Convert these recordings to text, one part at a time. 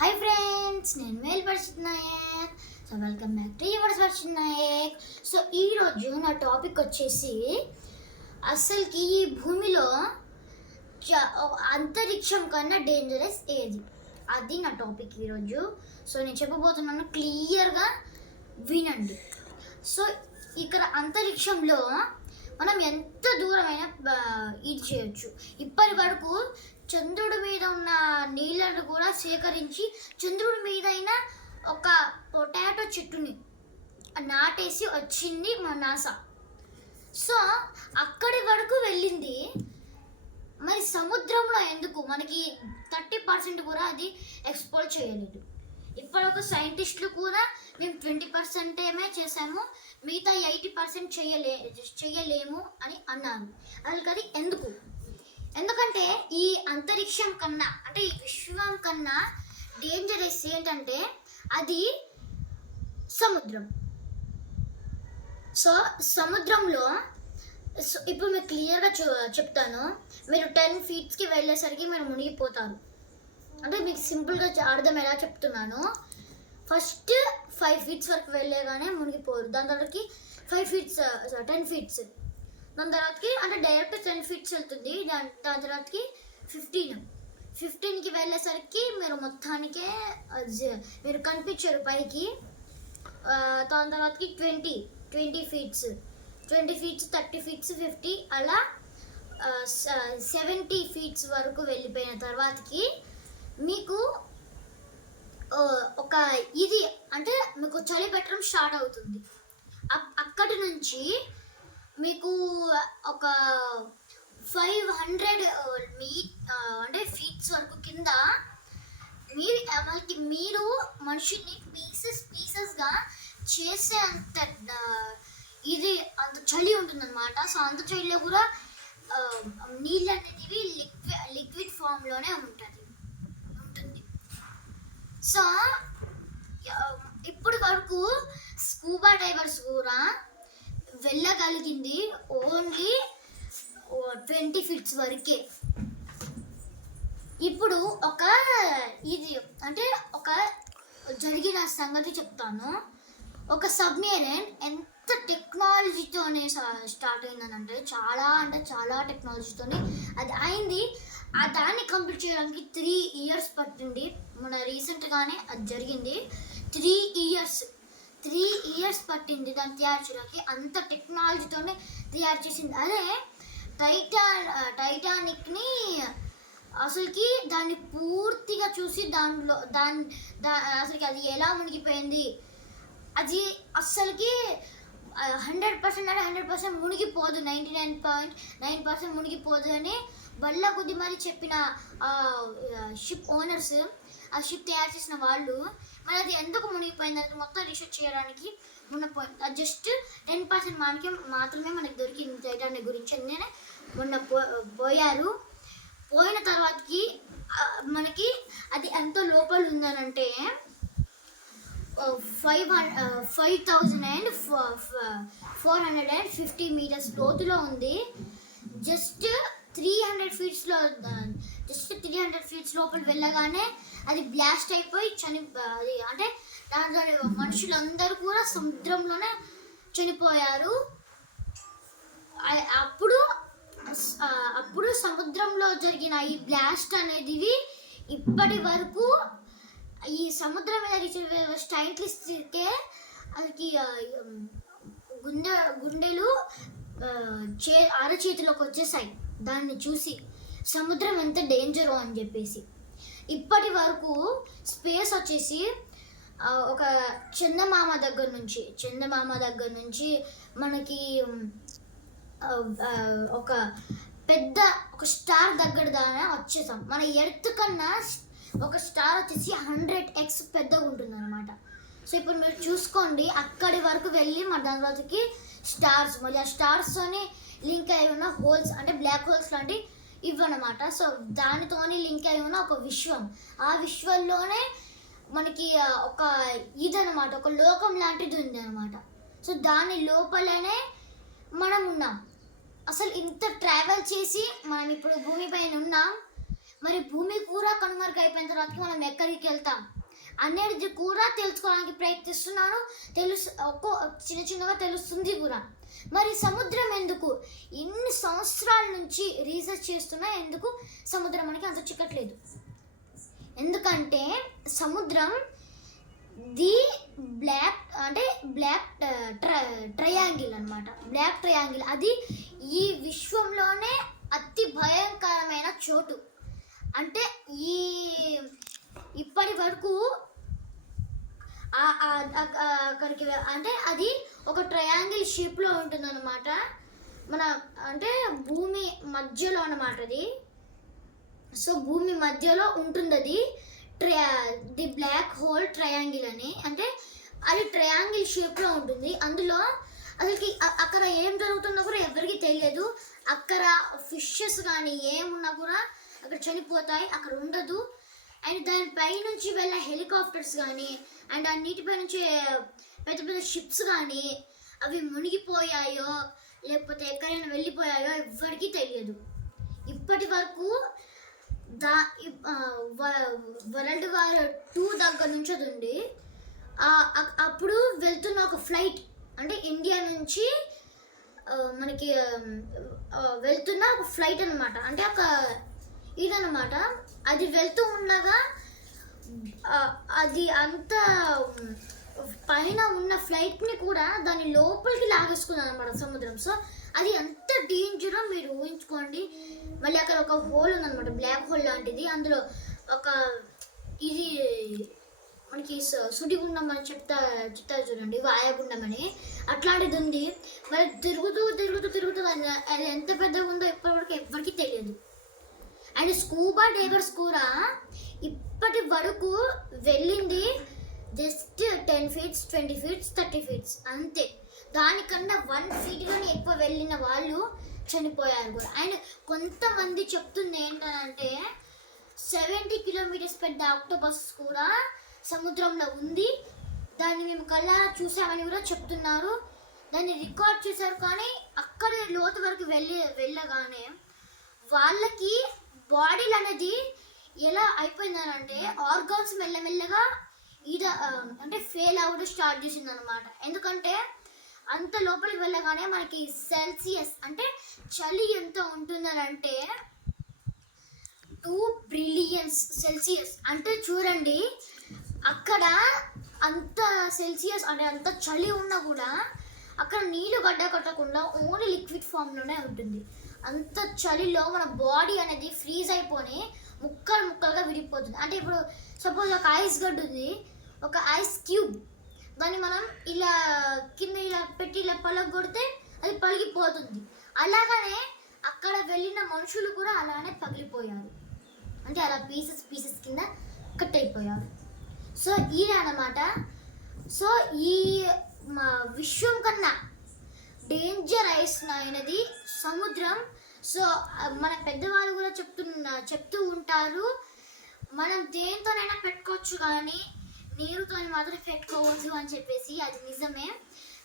Hi friends, నేను మేల్ Varshith Naik. So welcome back to yours Varshith Naik. So ఈరోజు నా టాపిక్ వచ్చేసి అసలుకి ఈ భూమిలో అంతరిక్షం కన్నా డేంజరస్ ఏది, అది నా టాపిక్ ఈరోజు. సో నేను చెప్పబోతున్నాను, క్లియర్గా వినండి. సో ఇక్కడ అంతరిక్షంలో మనం ఎంత దూరమైనా ఇది చేయొచ్చు. ఇప్పటి వరకు చంద్రుడి మీద ఉన్న నీళ్ళను కూడా సేకరించి చంద్రుడి మీద అయినా ఒక పొటాటో చెట్టుని నాటేసి వచ్చింది మా నాసా. సో అక్కడి వరకు వెళ్ళింది. మరి సముద్రంలో ఎందుకు మనకి 30% కూడా అది ఎక్స్ప్లోర్ చేయలేదు. ఇప్పటివరకు సైంటిస్టులు కూడా మేము 20% చేసాము, మిగతా 80% చేయలేము అని అన్నారు. అది ఎందుకంటే ఈ అంతరిక్షం కన్నా, అంటే ఈ విశ్వం కన్నా డేంజరస్ ఏంటంటే అది సముద్రం. సో సముద్రంలో ఇప్పుడు మీకు క్లియర్గా చెప్తాను. మీరు 10 feet వెళ్ళేసరికి మీరు మునిగిపోతారు. అంటే మీకు సింపుల్గా అర్థం ఎలా చెప్తున్నాను. ఫస్ట్ 5 feet వరకు వెళ్ళేగానే మునిగిపోరు. దాని తర్వాతకి 10 feet, దాని తర్వాతకి అంటే డైరెక్ట్ 10 feet వెళ్తుంది. దాని తర్వాతకి 15కి వెళ్ళేసరికి మీరు మొత్తానికే మీరు కనిపించారు పైకి. దాని తర్వాతకి 20 feet, 30 feet, 50, అలా 70 feet వరకు వెళ్ళిపోయిన తర్వాతకి మీకు ఒక ఇది అంటే మీకు చలి పెట్టడం స్టార్ట్ అవుతుంది. అక్కడి నుంచి మీకు ఒక 500 అంటే ఫీట్స్ వరకు కింద మీరు మనిషిని పీసెస్గా చేసే అంత ఇది అంత చలి ఉంటుందన్నమాట. సో అంత చలిలో కూడా నీళ్ళు అనేది లిక్విడ్ ఫామ్లోనే ఉంటుంది. సో ఇప్పటి వరకు స్కూబా డైవర్స్ కూడా వెళ్ళగలిగింది ఓన్లీ 20 feet వరకే. ఇప్పుడు ఇది అంటే జరిగిన సంగతి చెప్తాను. ఒక సబ్మెరైన్ ఎంత టెక్నాలజీతోనే స్టార్ట్ అయిందనంటే చాలా టెక్నాలజీతోనే అది అయింది. దాన్ని కంప్లీట్ చేయడానికి 3 years పట్టింది. మన రీసెంట్గానే అది జరిగింది. 3 years పట్టింది దాన్ని తయారు చేయడానికి. అంత టెక్నాలజీతోనే తయారు చేసింది. అదే టైటానిక్ని అసలుకి దాన్ని పూర్తిగా చూసి అసలుకి అది ఎలా మునిగిపోయింది, అది అస్సలకి 100% మునిగిపోదు, 99.9% మునిగిపోదు అని బల్ల కొద్ది మరి చెప్పిన షిప్ ఓనర్స్, ఆ షిప్ తయారు చేసిన వాళ్ళు, మరి అది ఎందుకు మునిగిపోయింది అది మొత్తం రీసెర్చ్ చేయడానికి అది జస్ట్ 10% మాత్రమే మనకి దొరికింది టైటానిక్ గురించి. నేనే మొన్న పోయిన తర్వాతకి మనకి అది ఎంత లోపల ఉందనంటే 5,450 meters లోతులో ఉంది. జస్ట్ 300 feet లోపల వెళ్ళగానే అది బ్లాస్ట్ అయిపోయి అది అంటే దాంట్లో మనుషులందరూ కూడా సముద్రంలోనే చనిపోయారు. అప్పుడు సముద్రంలో జరిగిన ఈ బ్లాస్ట్ అనేది ఇప్పటి వరకు ఈ సముద్రం మీద సైంటిస్ట్కే అది గుండెలు అరచేతిలోకి వచ్చేసాయి దాన్ని చూసి, సముద్రం ఎంత డేంజరో అని చెప్పేసి. ఇప్పటి వరకు స్పేస్ వచ్చేసి ఒక చందమామ దగ్గర నుంచి మనకి ఒక ఒక స్టార్ దగ్గర దాకా వచ్చేసాం. మన ఎర్త్ కన్నా ఒక స్టార్ వచ్చేసి 100x పెద్దగా ఉంటుంది అనమాట. సో ఇప్పుడు మీరు చూసుకోండి, అక్కడి వరకు వెళ్ళి మన దాని తర్వాతకి స్టార్స్, మళ్ళీ ఆ స్టార్స్తోని లింక్ అయి ఉన్న హోల్స్ అంటే బ్లాక్ హోల్స్ లాంటి ఇవన్నమాట. సో దానితోని లింక్ అయి ఉన్న ఒక విశ్వం, ఆ విశ్వంలోనే మనకి ఒక ఇదనమాట, ఒక లోకం లాంటిది ఉంది అనమాట. సో దాని లోపలనే మనం ఉన్నాం. అసలు ఇంత ట్రావెల్ చేసి మనం ఇప్పుడు భూమిపైన ఉన్నాం. మరి భూమి కూడా కనుమరుగైపోయిన తర్వాత మనం ఎక్కడికి వెళ్తాం అనేది కూడా తెలుసుకోవడానికి ప్రయత్నిస్తున్నాను. చిన్న చిన్నగా తెలుస్తుంది కూడా. మరి సముద్రం ఎందుకు ఇన్ని సంవత్సరాల నుంచి రీసెర్చ్ చేస్తున్నా ఎందుకు సముద్రం మనకి అంత చిక్కట్లేదు? ఎందుకంటే సముద్రం ది బ్లాక్ ట్రయాంగిల్ అనమాట. బ్లాక్ ట్రయాంగిల్ అది ఈ విశ్వంలోనే అతి భయంకరమైన చోటు. అంటే ఇప్పటి వరకు అక్కడికి అంటే అది ఒక ట్రయాంగిల్ షేప్లో ఉంటుందన్నమాట. మన అంటే భూమి మధ్యలో అన్నమాట అది. సో భూమి మధ్యలో ఉంటుంది అది ది బ్లాక్ హోల్ ట్రయాంగిల్ అని. అంటే అది ట్రయాంగిల్ షేప్లో ఉంటుంది. అందులో అసలుకి అక్కడ ఏం జరుగుతుందో కూడా ఎవరికి తెలియదు. అక్కడ ఫిషెస్ కానీ ఏమున్నా కూడా అక్కడ చనిపోతాయి, అక్కడ ఉండదు. అండ్ దానిపై నుంచి వెళ్ళే హెలికాప్టర్స్ కానీ అండ్ ఆ నీటిపై నుంచి పెద్ద పెద్ద షిప్స్ కానీ అవి మునిగిపోయాయో లేకపోతే ఎక్కడైనా వెళ్ళిపోయాయో ఎవ్వరికీ తెలియదు. ఇప్పటి వరకు వరల్డ్ వార్ 2 దగ్గర నుంచి అది ఉంది. అప్పుడు వెళ్తున్న ఒక ఫ్లైట్ అంటే ఇండియా నుంచి మనకి వెళ్తున్న ఒక ఫ్లైట్ అనమాట. అంటే ఒక ఇదన్నమాట. అది వెళ్తూ ఉండగా అది అంత పైన ఉన్న ఫ్లైట్ని కూడా దాని లోపలికి లాగేసుకున్నాను అనమాట సముద్రం. సో అది ఎంత డేంజరో మీరు ఊహించుకోండి. మళ్ళీ అక్కడ ఒక హోల్ ఉందన్నమాట, బ్లాక్ హోల్ లాంటిది. అందులో ఒక ఇది మనకి సుడిగుండం అని చెప్తారు చూడండి, వాయుగుండం అని, అట్లాంటిది ఉంది. మరి తిరుగుతూ అది ఎంత పెద్దగా ఉందో ఇప్పటివరకు ఎవరికి తెలియదు. అండ్ స్కూబా డైవర్స్ కూడా ఇప్పటి వరకు వెళ్ళింది జస్ట్ 10 feet, 20 feet, 30 feet అంతే. దానికన్నా 1 feet కానీ ఎక్కువ వెళ్ళిన వాళ్ళు చనిపోయారు కూడా. అండ్ కొంతమంది చెప్తుంది ఏంటంటే 70 kilometers పెద్ద ఆక్టోపస్ కూడా సముద్రంలో ఉంది. దాన్ని మేము కళ్ళారా చూసామని కూడా చెప్తున్నారు. దాన్ని రికార్డ్ చేశారు. కానీ అక్కడ లోతు వరకు వెళ్ళగానే వాళ్ళకి బాడీలు అనేది ఎలా అయిపోయిందని అంటే ఆర్గాన్స్ మెల్లమెల్లగా అంటే ఫెయిల్ అవ్వడం స్టార్ట్ చేసింది అనమాట. ఎందుకంటే అంత లోపలికి వెళ్ళగానే మనకి సెల్సియస్ అంటే చలి ఎంత ఉంటుందని అంటే 2 billion Celsius. అంటే చూడండి, అక్కడ అంత సెల్సియస్ అంటే అంత చలి ఉన్నా కూడా అక్కడ నీళ్ళు గడ్డ కట్టకుండా ఓన్లీ లిక్విడ్ ఫామ్లోనే ఉంటుంది. అంత చలిలో మన బాడీ అనేది ఫ్రీజ్ అయిపోయి ముక్కలుగా విడిపోతుంది. అంటే ఇప్పుడు సపోజ్ ఒక ఐస్ గడ్డ ఉంది, ఒక ఐస్ క్యూబ్, దాన్ని మనం ఇలా కింద ఇలా పెట్టి ఇలా పలగొడితే అది పగిలిపోతుంది. అలాగనే అక్కడ వెళ్ళిన మనుషులు కూడా అలానే పగిలిపోయారు. అంటే అలా పీసెస్ కింద కట్ అయిపోయారు. సో ఇది అన్నమాట. సో ఈ మా విశ్వం కన్నా డేంజర్ అయినది సముద్రం. సో మన పెద్దవాళ్ళు కూడా చెప్తూ ఉంటారు, మనం దేనితోనైనా పెట్టుకోవచ్చు కానీ నీరుతో మాత్రం పెట్టుకోవద్దు అని చెప్పేసి. అది నిజమే.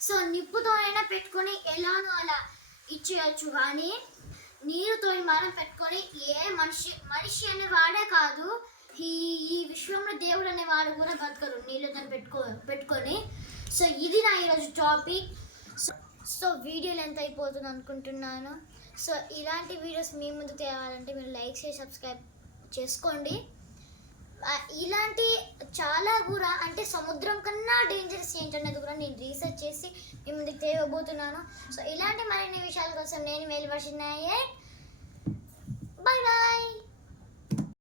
సో నిప్పుతోనైనా పెట్టుకొని ఎలానో అలా ఇచ్చేయచ్చు, కానీ నీరుతో మనం పెట్టుకొని మనిషి అనేవాడే కాదు, ఈ విశ్వంలో దేవుడు అనేవాడు కూడా బతకరు నీళ్ళతో పెట్టుకొని. సో ఇది నా ఈరోజు టాపిక్. సో వీడియోలు ఎంత అయిపోతుంది అనుకుంటున్నాను. సో ఇలాంటి వీడియోస్ మీ ముందు తేవాలంటే మీరు లైక్ చేసి సబ్స్క్రైబ్ చేసుకోండి. ఇలాంటి చాలా కూడా అంటే సముద్రం కన్నా డేంజరస్ ఏంటనేది కూడా నేను రీసెర్చ్ చేసి మీ ముందుకు తేవబోతున్నాను. సో ఇలాంటి మరిన్ని విషయాల కోసం నేను మేలు వర్షిన్నాయే. Bye bye.